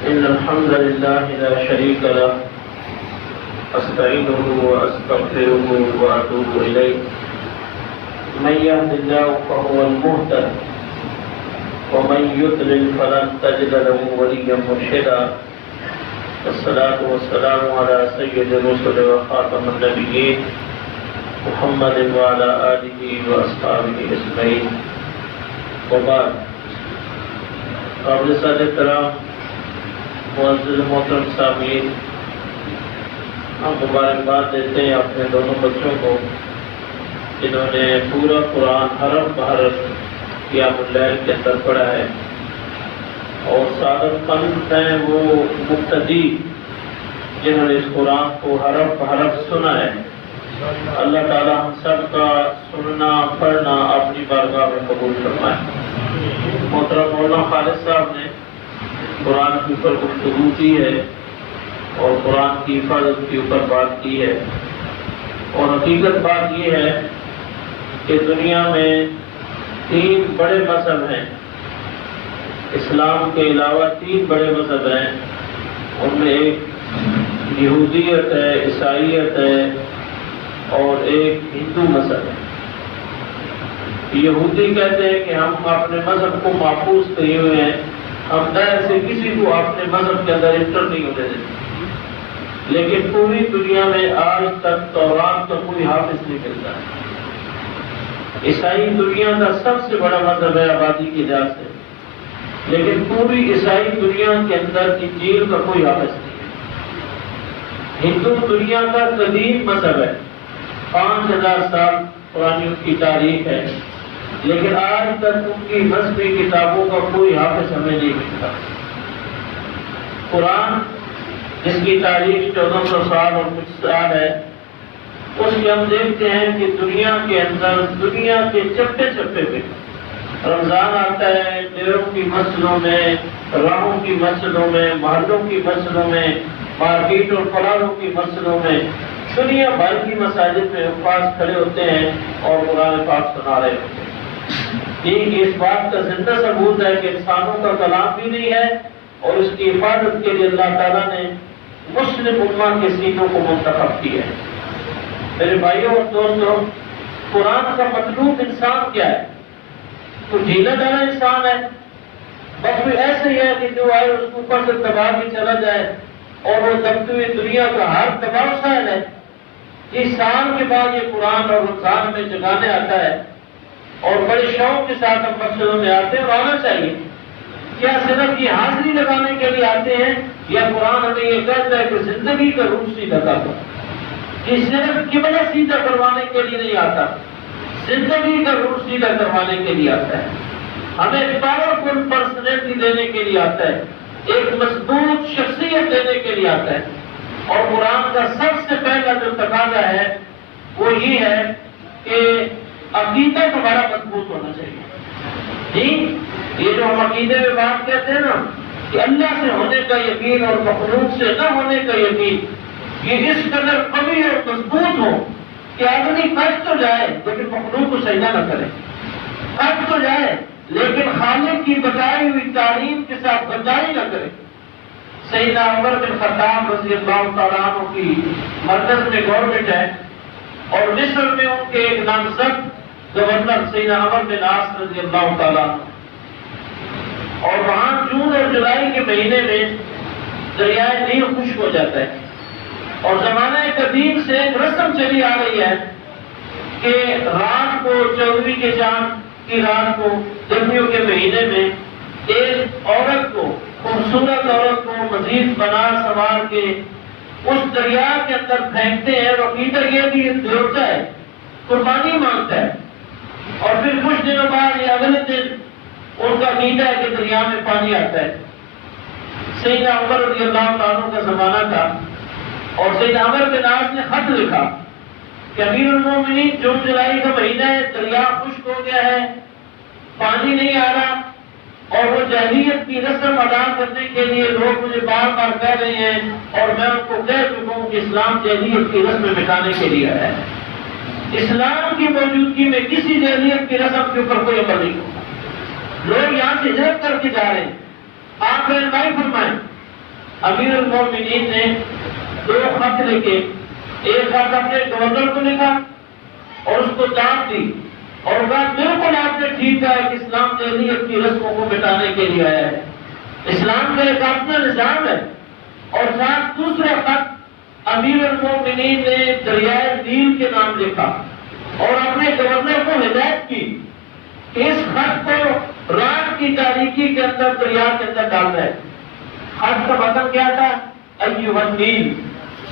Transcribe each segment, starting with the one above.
إن الحمد لله لا شريك له أستعينه وأستغفره وأتوب إليه من يهد الله فهو المهتد ومن يضلل فلن تجد له وليا مرشدا والصلاة والسلام على سيد الرسل وخاتم النبيين محمد وعلى آله وأصحابه أجمعين وبعد قابل صدر احترام معزز محترم سامعین، ہم مبارکباد دیتے ہیں اپنے دونوں بچوں کو جنہوں نے پورا قرآن حرف بحرف قیام اللیل کے اندر پڑھا ہے، اور سعادت مند ہیں وہ مقتدی جنہوں نے اس قرآن کو حرف بحرف سنا ہے۔ اللہ تعالی ہم سب کا سننا پڑھنا اپنی بارگاہ میں قبول فرمائے۔ محترم مولانا خالد صاحب نے قرآن کے اوپر گفتگو کی ہے اور قرآن کی حفاظت کے اوپر بات کی ہے، اور حقیقت بات یہ ہے کہ دنیا میں 3 بڑے مذہب ہیں، اسلام کے علاوہ 3 بڑے مذہب ہیں۔ ان میں ایک یہودیت ہے، عیسائیت ہے، اور ایک ہندو مذہب ہے۔ یہودی کہتے ہیں کہ ہم اپنے مذہب کو محفوظ کیے ہوئے ہیں، ہم دیر سے کسی کو اپنے مذہب کے اندر انٹر نہیں ہونے دیتے، لیکن پوری دنیا میں آج تک تورات کا کوئی حافظ نہیں ملتا ہے۔ عیسائی دنیا کا سب سے بڑا مذہب ہے آبادی کی لحاظ سے، لیکن پوری عیسائی دنیا کے اندر انجیل کا کوئی حافظ نہیں ہے۔ ہندو دنیا کا قدیم مذہب ہے، 5000 سال پرانی اس کی تاریخ ہے، لیکن آج تک ان کی مذہبی کتابوں کا کوئی حافظ ہمیں نہیں ملتا۔ قرآن جس کی تاریخ 1400 سال اور کچھ سال ہے، اس میں ہم دیکھتے ہیں کہ دنیا کے اندر دنیا کے چپے چپے پہ رمضان آتا ہے، ڈیروں کی مسجدوں میں، راہوں کی مسجدوں میں، محلوں کی مسجدوں میں، مارکیٹ اور پلاڑوں کی مسجدوں میں، دنیا بھر کی مساجد میں حفاظ کھڑے ہوتے ہیں اور قرآن پاک سنا رہے ہوتے ہیں۔ یہ اس بات کا زندہ ثبوت ہے کہ انسانوں کا کلام بھی نہیں ہے، اور اس کی حفاظت کے لیے اللہ تعالیٰ نے مسلم امہ کے سینوں کو منتخب کیا ہے۔ میرے بھائیوں اور دوستوں، قرآن کا مطلوب انسان کیا ہے؟ تو ڈھیلا ڈالا انسان ہے، بس کوئی ایسے ہی ہے کہ جو آئے اس کو اوپر سے دبا کے چلا جائے، اور وہ دبتی ہوئی دنیا کا ہر دباؤ سائل ہے۔ اس سال کے بعد یہ قرآن اور رمضان میں جگانے آتا ہے، اور بڑے شوق کے ساتھ ہم مسجدوں میں آتے ہیں، اور آنا چاہیے۔ کیا صرف یہ حاضری لگانے کے لیے آتے ہیں، یا قرآن ہمیں یہ کہتا ہے کہ زندگی کا روح سیدھا کرو؟ یہ صرف قبلہ سیدھا کروانے کے لیے نہیں آتا، زندگی کا روح سیدھا کروانے کے لیے آتا ہے، ہمیں پاورفل پرسنالٹی دینے کے لیے آتا ہے، ایک مضبوط شخصیت دینے کے لیے آتا ہے۔ اور قرآن کا سب سے پہلا جو تقاضا ہے وہ یہ ہے کہ عقیدہ تمہارا مضبوط ہونا چاہیے۔ جی، یہ جو ہم عقیدے میں بات کہتے ہیں نا کہ اللہ سے ہونے کا یقین اور مخلوق سے نہ ہونے کا یقین، یہ اس قدر قوی اور مضبوط ہو کہ آدمی کٹ تو جائے لیکن مخلوق کو سجدہ نہ کرے، کٹ تو جائے لیکن خالق کی بتائی ہوئی تعلیم کے ساتھ بدائی نہ کرے۔ سیدنا عمر بن خطاب رضی اللہ تعالیٰ عنہ کی مرکز میں گورنمنٹ ہے، اور مصر میں ان کے ایک نامزد گورنر سیدنا عمر بن عاص رضی اللہ تعالیٰ عنہ، اور وہاں جون اور جولائی کے مہینے میں دریائے نیل خشک ہو جاتا ہے، اور زمانہ قدیم سے ایک رسم چلی آ رہی ہے کہ رات کو 14ویں کے چاند کی رات کو گرمیوں کے مہینے میں ایک عورت کو، خوبصورت عورت کو مزید بنا سنوار کے اس دریا کے اندر پھینکتے ہیں، اور عقیدہ یہ بھی دیوتا ہے، قربانی مانگتا ہے، اور پھر کچھ دنوں بعد یا اگلے دن ان کا عقیدہ ہے کہ دریا میں پانی آتا ہے۔ سیدنا عمر رضی اللہ عنہ کا زمانہ تھا، اور سیدنا عمر بن عاص نے خط لکھا کہ امیر المومنین، جون جولائی کا مہینہ ہے، دریا خشک ہو گیا ہے، پانی نہیں آ رہا، اور وہ جاہلیت کی رسم ادا کرنے کے لیے لوگ مجھے بار بار کہہ رہے ہیں، اور میں ان کو کہہ چکا ہوں کہ اسلام جاہلیت کی رسم مٹانے کے لیے ہے۔ اسلام کی موجودگی میں کسی جاہلیت کی رسم کے اوپر کوئی عمل نہیں ہوگا۔ لوگ یہاں سے ہجرت کر کے جا رہے ہیں، آپ رہنمائی فرمائیں امیر المومنین نے 2 خط لکھے، ایک خط اپنے گورنر کو لکھا اور اس کو ڈانٹ دی اور کہا بالکل آپ نے ٹھیک کہا کہ اسلام جاہلیت کی رسموں کو مٹانے کے لیے آیا ہے، اسلام کا ایک اپنا نظام ہے۔ اور ساتھ دوسرا خط امیر المومنین نے دریائے نیل کے نام لکھا اور اپنے گورنر کو ہدایت کی کہ اس خط کو رات کی تاریکی کے اندر دریا کے اندر ڈالنا ہے۔ خط کا مطلب کیا تھا؟ ایھا النیل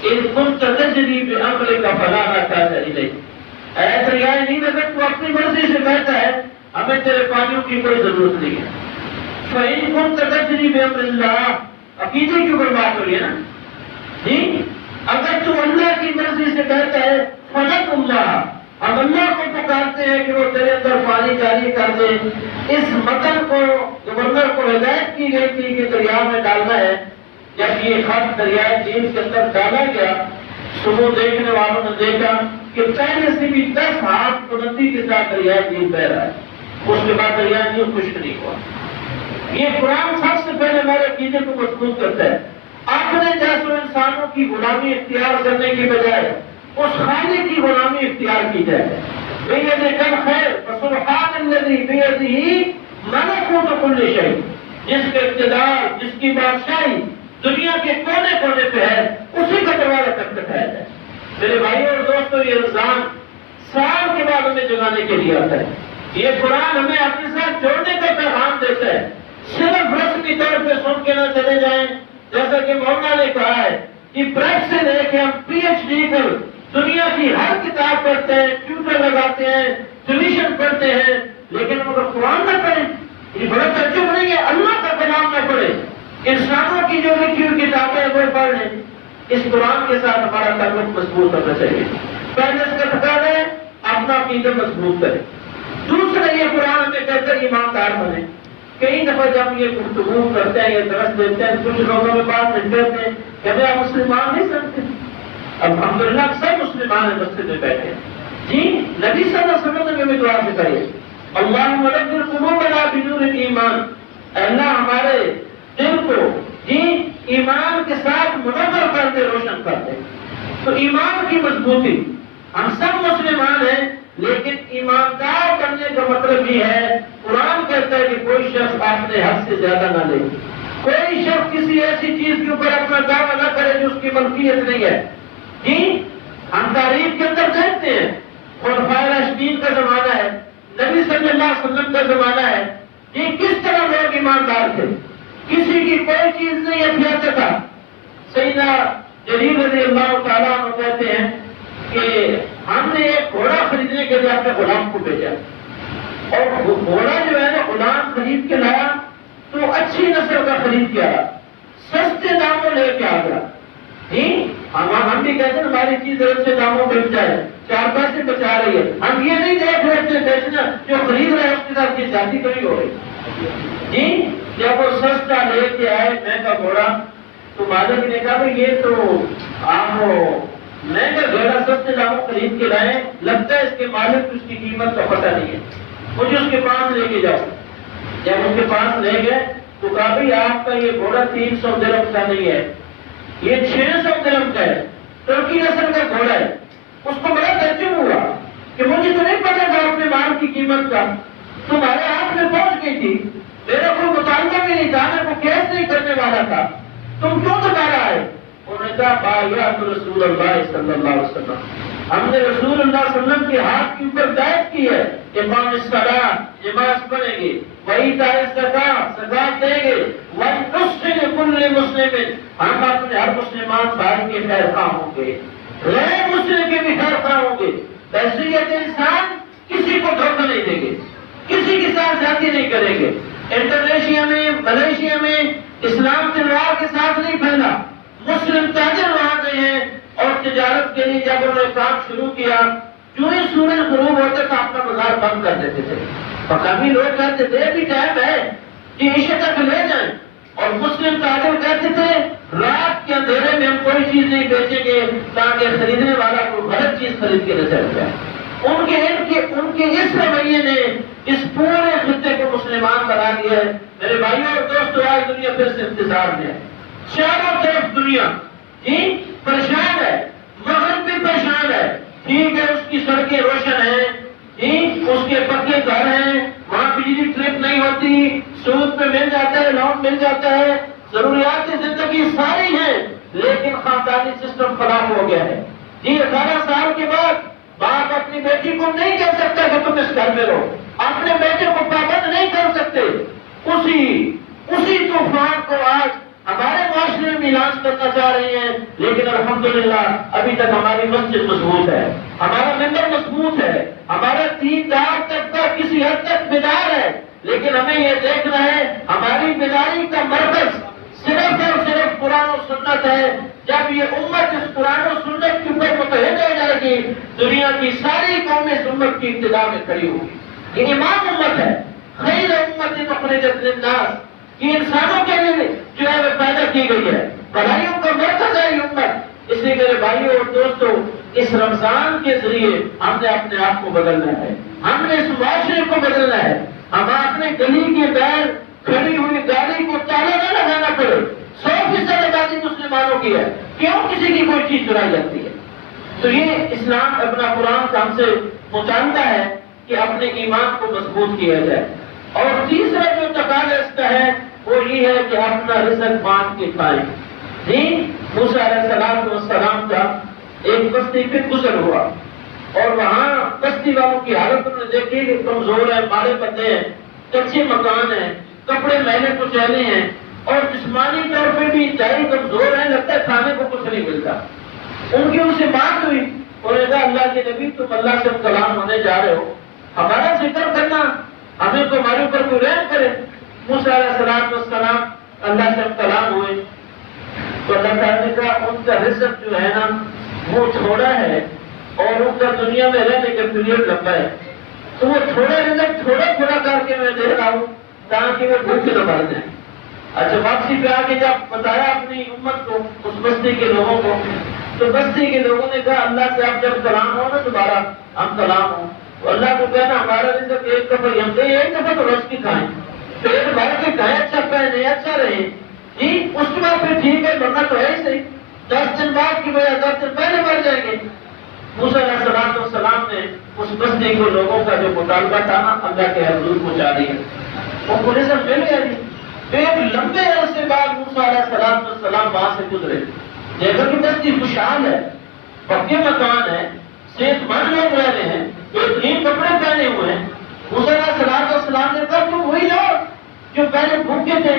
ان کنت تجری بامرک فلا نحتاج الیک، اے دریائے نیل اگر تو اپنی مرضی سے بہتا ہے ہمیں تیرے پانیوں کی کوئی ضرورت نہیں ہے۔ فإن كنت تجری بامر اللہ، عقیدے کی اوپر بات ہو رہی ہے نا جی، اگر تو اللہ کی مرضی سے بہتا ہے فلک اللہ، ہم اللہ کو پکارتے ہیں کہ وہ تیرے اندر پانی جاری کر دے۔ اس متن کو گورنر کو ہدایت کی گئی تھی کہ دریا میں ڈالنا ہے۔ جب یہ خط دریائے نیل کے اندر ڈالا گیا، صبح دیکھنے والوں نے دیکھا کہ پہلے سے بھی 10 ہاتھ بلندی کے ساتھ دریائے نیل بہ رہا ہے۔ اس کے بعد دریائے نیل خشک نہیں ہوا۔ یہ قرآن سب سے پہلے ہمارے عقیدے کو مضبوط کرتا ہے۔ اپنے جیسے انسانوں کی غلامی اختیار کرنے کی بجائے اس خالق کی غلامی اختیار کی جائے۔ بِیَدِکَ الْخَیْرُ وَسُبْحَانَ الَّذِی بِیَدِهِ مَلَکُوتُ کُلِّ شَیْءٍ، جس کے اقتدار، جس کی بادشاہی دنیا کے کونے کونے پہ ہے، اسی کا دروازہ تک تکایا جائے۔ میرے بھائیوں اور دوستوں، یہ رمضان سال کے بعد ہمیں جگانے کے لیے آتا ہے۔ یہ قرآن ہمیں اپنے ساتھ جوڑنے کا پیغام دیتا ہے، صرف رسمی طور پہ سن کے نہ چلے جائیں۔ جیسا کہ مولانا نے کہا ہے کہ بریک سے لے کے ہم PhD کر دنیا کی ہر کتاب پڑھتے ہیں، ٹیوٹر لگاتے ہیں، سولوشن پڑھتے ہیں، لیکن اگر قرآن نہ پڑھیں، یہ بڑا تعجب نہیں ہے، اللہ کا کلام نہ پڑھیں، انسانوں کی جو لکھی ہوئی کتابیں وہ پڑھ لیں۔ اس قرآن کے ساتھ ہمارا تعلق مضبوط ہونا چاہیے۔ پہلے اس کا تقاضا ہے اپنا عقیدہ مضبوط کریں۔ دوسرا، یہ قرآن ہمیں کہتا ہے ایماندار بنے۔ کئی دفعہ جب یہ گفتگو کرتے ہیں، یہ درس دیتے ہیں، کچھ لوگوں میں بات نہیں کرتے ہیں کہ ہمیں آپ مسلمان نہیں سمجھتے۔ الحمدللہ سب مسلمان ہیں، مسجد میں بیٹھے ہیں جی۔ نبی صلی اللہ علیہ وسلم نے ہمیں دعا سکھائی ہے، اللہم نور قلوبنا بنور ایمان، اللہ ہمارے دل کو جی ایمان کے ساتھ منور کر دے، روشن کر دے۔ تو ایمان کی مضبوطی، ہم سب مسلمان ہیں لیکن ایماندار بننے کا مطلب یہ ہے، قرآن کہتا ہے کہ کوئی شخص اپنے حد سے زیادہ نہ لے، کوئی شخص کسی ایسی چیز کے اوپر اپنا دعویٰ نہ کرے جو اس کی ملکیت نہیں ہے جی۔ ہم تاریخ کے اندر دیکھتے ہیں، خلفائے راشدین کا زمانہ ہے، نبی صلی اللہ علیہ وسلم کا زمانہ ہے جی، کس طرح لوگ ایماندار تھے، کسی کی کوئی چیز نہیں اٹھاتا تھا۔ سیدنا جریر رضی اللہ تعالیٰ عنہ کہتے ہیں کہ ہم نے ایک گھوڑا خریدنے کے لیے اپنے غلام کو بھیجا، اور وہ گھوڑا جو ہے نا غلام خرید کے لایا تو اچھی نسل کا خرید کے آیا، سستے داموں لے کے آ گیا جی۔ ہم بھی کہتے ہیں ہماری چیز اچھے داموں میں بک جائے، 4 پیسے بچا رہی ہے، ہم یہ نہیں دیکھ رہے بیچنا، جو خرید رہے ہیں اس کے ساتھ یہ شادی کبھی ہو رہی جی۔ جب وہ سستا لے کے آئے مہنگا گھوڑا تو مالک نے کہا بھائی یہ تو آپ مہنگا گھوڑا سستے داموں خرید کے لائے، لگتا ہے اس کے مالک کو اس کی قیمت کا پتہ نہیں ہے، مجھے اس کے پاس لے کے جاؤ۔ جب اس کے پاس لے گئے تو کہا بھائی آپ کا یہ گھوڑا 300 درہم کا نہیں ہے، یہ 600 درہم کا ہے، ترکی نسل کا گھوڑا ہے۔ اس کو بڑا تعجب ہوا کہ مجھے تو نہیں پتا تھا اپنے مال کی قیمت کا، تمہارے ہاتھ میں پہنچ گئی تھی، میرا کوئی مطالبہ بھی نہیں تھا، میں کو کیس نہیں کرنے والا تھا، تم کیوں دوبارہ آئے؟ انہوں نے کہا بایعت رسول اللہ صلی اللہ علیہ وسلم، ہم نے رسول اللہ صلی اللہ علیہ وسلم کے ہاتھ کے اوپر بیعت کی ہے کہ اقام الصلاۃ، نماز پڑھیں گے، وایتاء الزکاۃ، زکات دیں گے، ونحسن کل مسلم، ہم اپنے ہر مسلمان بھائی کے خیر خواہ ہوں گے، غیر مسلم کے بھی خیر خواہ ہوں گے۔ بحیثیت انسان کسی کو دھوکہ نہیں دیں گے، کسی کے ساتھ زیادتی نہیں کریں گے۔ انڈونیشیا میں، ملیشیا میں اسلام تلوار کے ساتھ نہیں پھیلا، مسلم تاجر وہاں گئے ہیں اور تجارت کے لیے جب انہوں نے کام شروع کیا، جو ہی سورج غروب ہوتا تھا اپنا بازار بند کر دیتے تھے، مقامی لوگ کہتے تھے ابھی ٹائم ہے کہ عشاء تک لے جائیں، اور مسلم تاجر کہتے تھے رات کے اندھیرے میں ہم کوئی چیز نہیں بیچیں گے تاکہ خریدنے والا کوئی غلط چیز خرید کے نہ چل جائے۔ ان کے اس رویے نے اس پورے خطے کو مسلمان بنا دیا ہے۔ میرے بھائیوں اور دوستوں، آج دنیا پھر سے انتظار میں ہے، چاروں طرف دنیا پریشان ہے، مغرب بھی پریشان ہے، ٹھیک ہے اس کی سڑکیں روشن ہیں، اس کے پکے گھر ہیں، وہاں بجلی ٹرپ نہیں ہوتی، سود پہ مل جاتا ہے، لون مل جاتا ہے، ضروریات زندگی ساری ہیں، لیکن خاندانی سسٹم خراب ہو گیا ہے۔ 18 سال کے بعد باپ اپنی بیٹی کو نہیں کہہ سکتا کہ تم اس گھر میں رہو، اپنے بیٹے کو پابند نہیں کر سکتے۔ اسی طوفان کو آج ہمارے معاشرے میں علاج کرنا چاہ رہے ہیں، لیکن الحمدللہ ابھی تک ہماری مسجد مضبوط ہے، ہمارا ممبر مضبوط ہے، ہمارا دیندار طبقہ کسی حد تک بیدار ہے، لیکن ہمیں یہ دیکھنا ہے ہماری بیداری کا مرکز صرف اور صرف قرآن و سنت ہے۔ جب یہ امت اس قرآن و سنت کے اوپر متحد ہو جائے گی، دنیا کی ساری قومیں اس امت کی ابتدا میں کھڑی ہوگی۔ یہ امام امت ہے، خیر امت اخرجت للناس، یہ انسانوں کے لیے جو ہے وہ پیدا کی گئی ہے، بھلائیوں کا مرکز ہے یہ امت۔ اس لیے میرے بھائیوں اور دوستوں، اس رمضان کے ذریعے ہم نے اپنے آپ کو بدلنا ہے، ہم نے اس معاشرے کو بدلنا ہے۔ ہم اپنے گلی کے بیر کھڑی ہوئی گاڑی کو تالا نہ لگانا پڑے۔ 100% آزادی مسلمانوں کی ہے، کیوں کسی کی کوئی چیز چرائی جاتی ہے؟ تو یہ اسلام اپنا قرآن کا ہم سے مطالبہ ہے کہ اپنے ایمان کو مضبوط کیا جائے۔ اور تیسرا جو تقاضا اس کا ہے وہ یہ ہے کہ اپنا رزق بانٹ کے کھائیں۔ موسیٰ علیہ السلام کا ایک بستی پہ گزر ہوا اور وہاں بستی والوں کی حالت انہوں نے دیکھی کہ کمزور ہے، مارے بندے ہیں، کچے مکان ہیں، کپڑے میلے کچیلے ہیں اور جسمانی طور پہ بھی انتہائی کمزور ہیں، لگتا ہے کھانے کو کچھ نہیں ملتا۔ ان سے بات ہوئی، انہوں نے کہا اللہ کے نبی تم اللہ سے کلام ہونے جا رہے ہو، ہمارا ذکر کرنا، ہمیں تو ہمارے اوپر کوئی رحم کرے۔ موسیٰ علیہ السلام اللہ سے کلام ہوئے تو اللہ تعالیٰ نے کہا ان کا رزق جو ہے نا وہ تھوڑا ہے اور ان کا دنیا میں رہنے کا پیریڈ لمبا ہے، تو وہ تھوڑا رزق تھوڑا کر کے میں دے رہا ہوں تاکہ وہ بھوکے نہ مر جائیں۔ اچھا واپسی پہ آ کے جب بتایا اپنی امت کو، اس بستی کے لوگوں کو، تو بستی کے لوگوں نے کہا اللہ سے آپ جب کلام ہو نا دوبارہ ہم کلام ہوں تو اللہ کو کہنا ہمارا رزق ایک دفعہ ہم دیں، ایک دفعہ تو رس کی کھائیں، پیٹ بھر کے کھائیں، اچھا پہنے اچھا رہے اس کے بعد پھر ٹھیک ہے، مرنا تو ہے ہی صحیح، 10 دن بعد کی وجہ 10 دن پہلے مر جائیں گے۔ موسیٰ علیہ السلام نے اس بستی کے لوگوں کا جو مطالبہ تھا نا اللہ کے حضور پہنچا دیا، وہ کو رزق مل گیا جی۔ پھر لمبے عرصے بعد موسیٰ علیہ السلام وہاں سے گزرے، دیکھا کہ بستی خوشحال ہے، پکے مکان ہے، صحت مند لوگ رہ رہے ہیں، بہترین کپڑے پہنے ہوئے ہیں۔ موسیٰ علیہ السلام نے کہا تم وہی لوگ جو پہلے بھوکے تھے،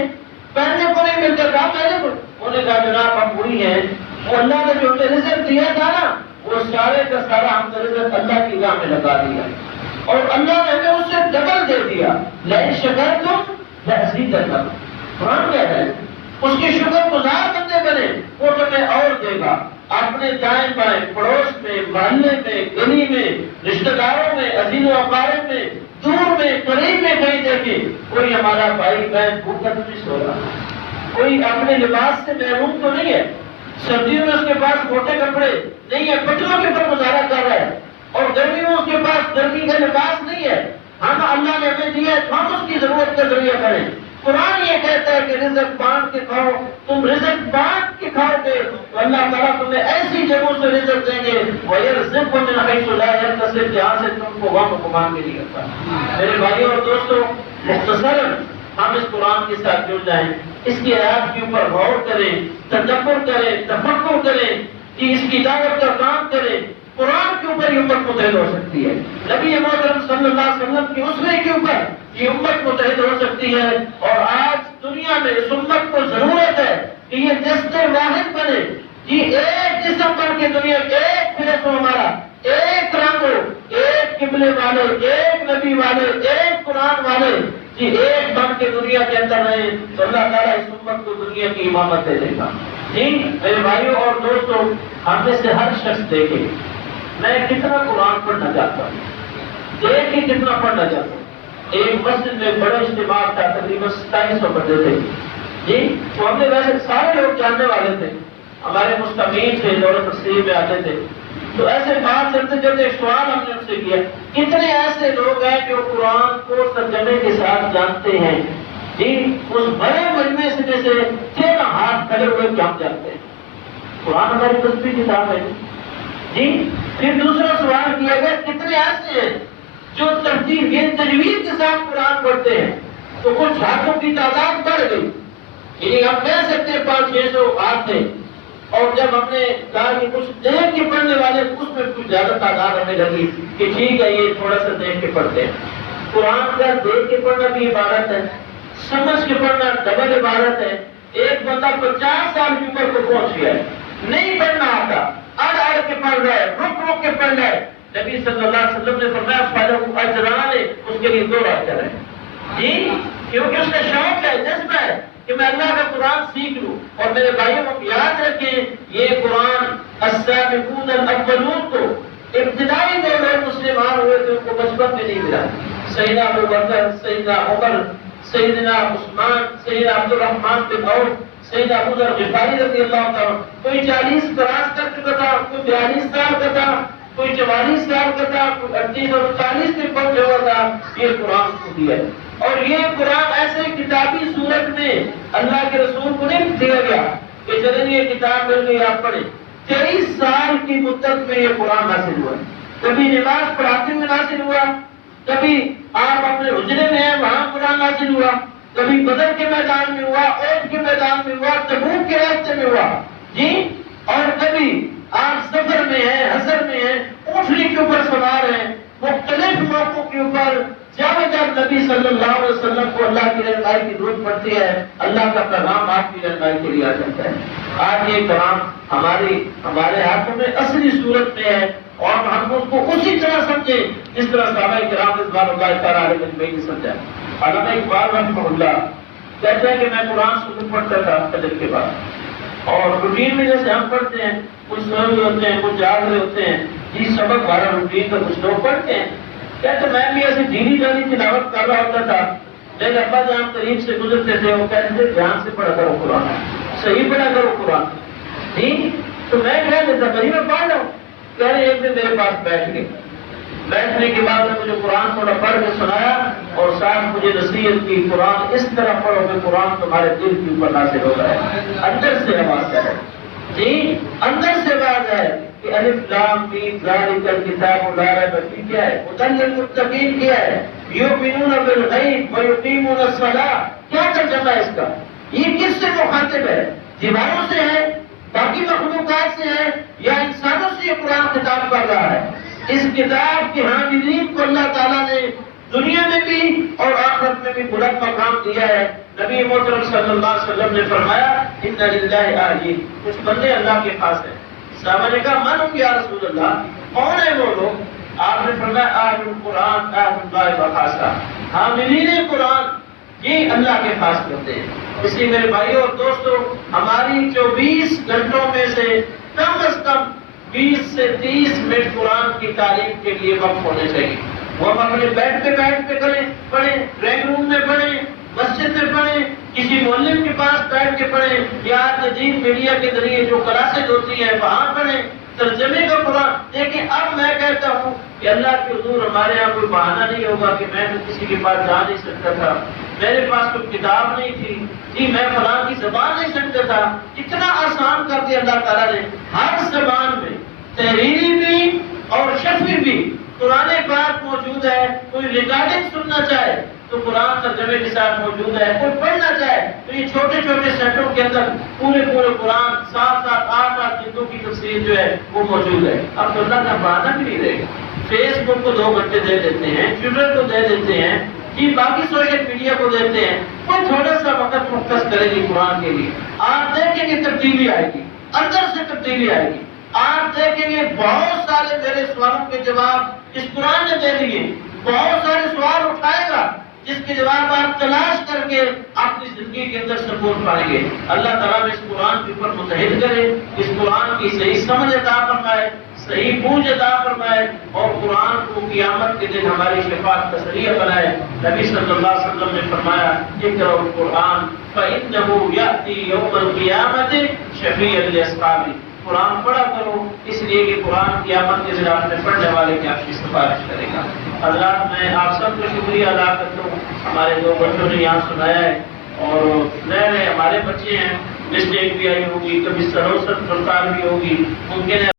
پہننے کو نہیں ملتا تھا پہلے کو؟ انہوں نے کہا جناب ہم وہی ہیں، وہ اللہ نے جو ہمیں رزق دیا تھا نا وہ سارے کا سارا ہم نے رزق اللہ کی راہ میں لگا دیا اور اللہ نے ہمیں اس سے ڈبل دے دیا۔ لئن شکرتم لأزیدنکم، قرآن کہہ رہا ہے اس کے شکر گزار بندے بنے وہ تمہیں اور دے گا۔ اپنے دائیں بائیں، پڑوس میں، محلے میں، گلی میں، رشتہ داروں میں، عزیز و اقارب میں، دور میں، قریب میں کہیں دیکھے کوئی ہمارا بھائی بہن بھوکا تو نہیں سو رہا، کوئی اپنے لباس سے محروم تو نہیں ہے، سردیوں میں اس کے پاس موٹے کپڑے نہیں ہے، پتلوں کے اوپر گزارا کر رہا ہے، اور گرمیوں میں اس کے پاس گرمی کا لباس نہیں ہے۔ ہم اللہ نے ہمیں دیا ہے، ہم اس کی ضرورت کا ذریعہ کریں۔ قرآن یہ کہتا ہے کہ رزق بانٹ کے کھاؤ، تم رزق بانٹ کے کھاؤ گے تو اللہ تعالیٰ تمہیں ایسی جگہوں سے رزق دیں گے وَيَرْزِقْكُم مِّنْ حَيْثُ لَا يَحْتَسِبْ، جہاں سے تم کو وہم گمان بھی نہیں کرتا۔ میرے بھائیوں اور دوستوں، مختصراً ہم اس قرآن کے ساتھ جڑ جائیں، اس کی آیات کے اوپر غور کریں، تدبر کریں، تفکر کریں کہ اس کی دعوت کا کام کریں۔ قرآن کے اوپر یہ امت متحد ہو سکتی ہے، نبی محترم صلی اللہ علیہ وسلم کی اسوے کے اوپر یہ امت متحد ہو سکتی ہے۔ اور آج دنیا میں اس امت کو ضرورت ہے کہ یہ جسد واحد بنے، یہ ایک جسم بن کے دنیا ایک فلس ہو، ہمارا ایک رنگ ہو، ایک قبلے والے، ایک نبی والے، ایک قرآن والے، یہ ایک بن کے دنیا کے اندر رہے تو اللہ تعالیٰ اس امت کو دنیا کی امامت دے دے گا۔ میرے بھائیوں اور دوستوں، ہم میں سے ہر شخص دیکھے میں کتنا قرآن پڑھنا چاہتا ہوں، دیکھ کے کتنا پڑھنا چاہتا ہوں۔ ایک مسجد میں بڑا اجتماع تھا، تقریباً 2700 بندے تھے تو ہم نے ویسے سارے لوگ جاننے والے تھے، ہمارے مستمعین تھے، دور تفسیر میں آتے تھے، تو ایسے بات چلتے چلتے ایک سوال ہم نے ان سے کیا، کتنے ایسے لوگ ہیں جو قرآن کو ترجمے کے ساتھ جانتے ہیں؟ اس بڑے مجمع میں سے 13 ہاتھ پھیلے ہوئے کہ ہم جانتے ہیں؟ قرآن ہماری تصویر کتاب ہے جی۔ پھر دوسرا سوال کیا گیا کتنے ایسے ہیں جو ترتیب یہ تجوید کے ساتھ قرآن پڑھتے ہیں؟ تو کچھ ہاتھوں کی تعداد بڑھ گئی، یعنی ہم کہہ سکتے ہیں 500-600 ہاتھ تھے، اور جب ہم نے کہا کہ کچھ دیکھ کے پڑھنے والے اس میں کچھ زیادہ تعداد ہمیں لگی کہ ٹھیک ہے یہ تھوڑا سا دیکھ کے پڑھتے ہیں۔ قرآن کا دیکھ کے پڑھنا بھی عبادت ہے، سمجھ کے پڑھنا ڈبل عبادت ہے۔ ایک بندہ 50 سال کی عمر کو پہنچ گیا ہے، نہیں پڑھنا آتا، اڑ کے پڑھ رہا ہے، رک کے پڑھ رہا ہے۔ نبی صلی اللہ علیہ وسلم نے فرمایا فَلَهُ أَجْرَانِ، اس کے لیے 2 اجر ہے جی، کیونکہ اس کا شوق ہے، جذبہ ہے کہ میں اللہ کا قرآن سیکھ لوں۔ اور میرے بھائیوں کو یاد رکھیں یہ قرآن السابقون الاولون کو ابتدائی جو لوگ مسلمان ہوئے تھے ان کو بچپن میں نہیں ملا۔ سیدنا ابو بکر، سیدنا عمر، سیدنا عثمان، سیدنا عبد الرحمن بن عوف، سیدنا ابو ذر غفاری رضی اللہ تعالیٰ، کوئی 40 کراس کر چکا تھا، کوئی 42 سال کا تھا، کوئی 44 سال کا تھا، کوئی 38 اور 40 میں پہنچا ہوا تھا، یہ قرآن کو دیا۔ اور یہ قرآن ایسے کتابی صورت میں اللہ کے رسول کو نہیں دیا گیا کہ چلیں یہ کتاب مل گئی آپ پڑھیں۔ 23 سال کی مدت میں یہ قرآن نازل ہوا، کبھی نماز پڑھاتے ہوئے نازل ہوا، کبھی آپ اپنے حجرے میں ہیں وہاں قرآن نازل ہوا، کبھی بدر کے میدان میں ہوا، عہد کے میدان میں ہوا، تبوک کے راستے میں ہوا جی، اور کبھی آپ سفر میں ہیں، حضر میں ہیں، اونٹنی کے اوپر سوار ہیں، مختلف موقعوں کے اوپر جب نبی صلی اللہ علیہ وسلم کو اللہ کی رہنمائی کی ضرورت پڑتی ہے، اللہ کا پیغام آپ کی رہنمائی کے لیے آ جاتا ہے۔ آج یہ کلام ہمارے ہاتھوں میں اصلی صورت میں ہے، اور ہم اس کو اسی طرح سمجھیں جس طرح صحابہ کرام رضوان اللہ تعالیٰ علیہ اجمعین نے سمجھا۔ علامہ اقبال رحمہ اللہ کہتے ہیں کہ میں قرآن شروع پڑھتا تھا فجر کے بعد، اور روٹین میں جیسے ہم پڑھتے ہیں، کچھ سوئے ہوئے ہوتے ہیں، کچھ جاگ رہے ہوتے ہیں جی، سبق ہمارا روٹین کا کچھ لوگ پڑھتے ہیں، کہتے میں بھی ایسی دھیمی دھیمی تلاوت کر رہا ہوتا تھا، میرے ابا جان قریب سے گزرتے تھے، وہ کہتے تھے دھیان سے پڑھا کرو قرآن، صحیح پڑھا کرو قرآن جی۔ تو میں کہہ دیتا بھائی میں پڑھ رہا ہوں، کہہ رہے ایک دن میرے پاس بیٹھ گئے، بیٹھنے کے بعد نے مجھے قرآن تھوڑا پڑھ کے سنایا، اور ساتھ مجھے نصیحت کی قرآن اس طرح پڑھو کہ قرآن تمہارے دل کے اوپر نازل ہو رہا ہے، اندر سے آواز ہے جی، اندر سے آواز ہے کہ الف لام میم ذالک الکتاب لا ریب فیہ کیا ہے، ھدی للمتقین کیا ہے، یؤمنون بالغیب ویقیمون الصلاۃ، کیا ترجمہ ہے اس کا؟ یہ کس سے مخاطب ہے؟ دیواروں سے ہے، باقی مخلوقات سے ہے، یا انسانوں سے یہ قرآن خطاب کر رہا ہے؟ اس کتاب کے حاملین کو اللہ تعالیٰ نے دنیا میں بھی اور آخرت میں بھی بلند مقام دیا ہے۔ نبی محترم صلی اللہ علیہ وسلم نے فرمایا ان للہ آیین، کچھ بندے اللہ کے پاس ہیں۔ صحابہ نے کہا من ہم یا رسول اللہ، کون ہے وہ لوگ؟ آپ نے فرمایا اہل القرآن اہل اللہ وخاصہ، حاملین قرآن یہ اللہ کے پاس ہوتے ہیں۔ اس لیے میرے بھائیوں اور دوستوں، ہماری 24 گھنٹوں میں سے کم از کم 20 سے 30 منٹ قرآن کی تعلیم کے لیے وقت ہونے چاہیے۔ وہ ہم اپنے بیڈ پہ پڑھیں، ڈرائنگ روم میں پڑھیں، مسجد میں پڑھیں، کسی معلم کے پاس بیٹھ کے پڑھیں، یا جدید میڈیا کے ذریعے جو کلاسز ہوتی ہیں وہاں پڑھیں، ترجمے کا قرآن دیکھیں۔ اب میں کہتا ہوں کہ اللہ کے حضور ہمارے یہاں کوئی بہانہ نہیں ہوگا کہ میں تو کسی کے پاس جا نہیں سکتا تھا، میرے پاس کوئی کتاب نہیں تھی جی، میں فلاں کی زبان نہیں سمجھتا تھا۔ اتنا آسان کر دیا اللہ تعالیٰ نے، ہر زبان میں تحریری بھی اور شفوی بھی قرآن پاک موجود ہے۔ کوئی ریکارڈنگ سننا چاہے تو قرآن ترجمے کے ساتھ موجود ہے، کوئی پڑھنا چاہے تو یہ چھوٹے چھوٹے سیٹوں کے اندر پورے قرآن 7-8 جلدوں کی تفسیر جو ہے وہ موجود ہے۔ اب تو اللہ کا بہانہ بھی نہیں رہے گا۔ فیس بک کو 2 گھنٹے دے دیتے ہیں، ٹویٹر کو دے دیتے ہیں جی، باقی سوشل میڈیا کو دیتے ہیں، کوئی تھوڑا سا وقت مختص کرے گی قرآن کے لیے، آپ دیکھیں گے تبدیلی آئے گی، اندر سے تبدیلی آئے گی۔ آپ دیکھیں گے بہت سارے میرے سوالوں کے جواب اس قرآن نے دے دیے، بہت سارے سوال اٹھائے گا جس کے جواب آپ تلاش کر کے اپنی زندگی کے اندر سکون پائیں گے۔ اللہ تعالیٰ نے اس قرآن کے اوپر متحد کرے، اس قرآن کی صحیح سمجھ عطا فرمائے، صحیح بوجھ عطا فرمائے، اور قرآن کو قیامت کے دن ہماری شفاعت کا ذریعہ بنائے۔ نبی صلی اللہ علیہ وسلم نے فرمایا اقرأوا القرآن فإنه يأتي يوم القيامة شفيعا لأصحابه، قرآن پڑھا کرو اس لیے کہ قرآن قیامت کے دن آپ نے پڑھنے والے کی آپ کی سفارش کرے گا۔ حضرات میں آپ سب کو شکریہ ادا کرتا ہوں، ہمارے 2 بچوں نے یہاں سنایا ہے، اور نئے ہمارے بچے ہیں مسٹیک بھی آئی ہوگی، کبھی سروسر پڑتال بھی ہوگی، ممکن ہے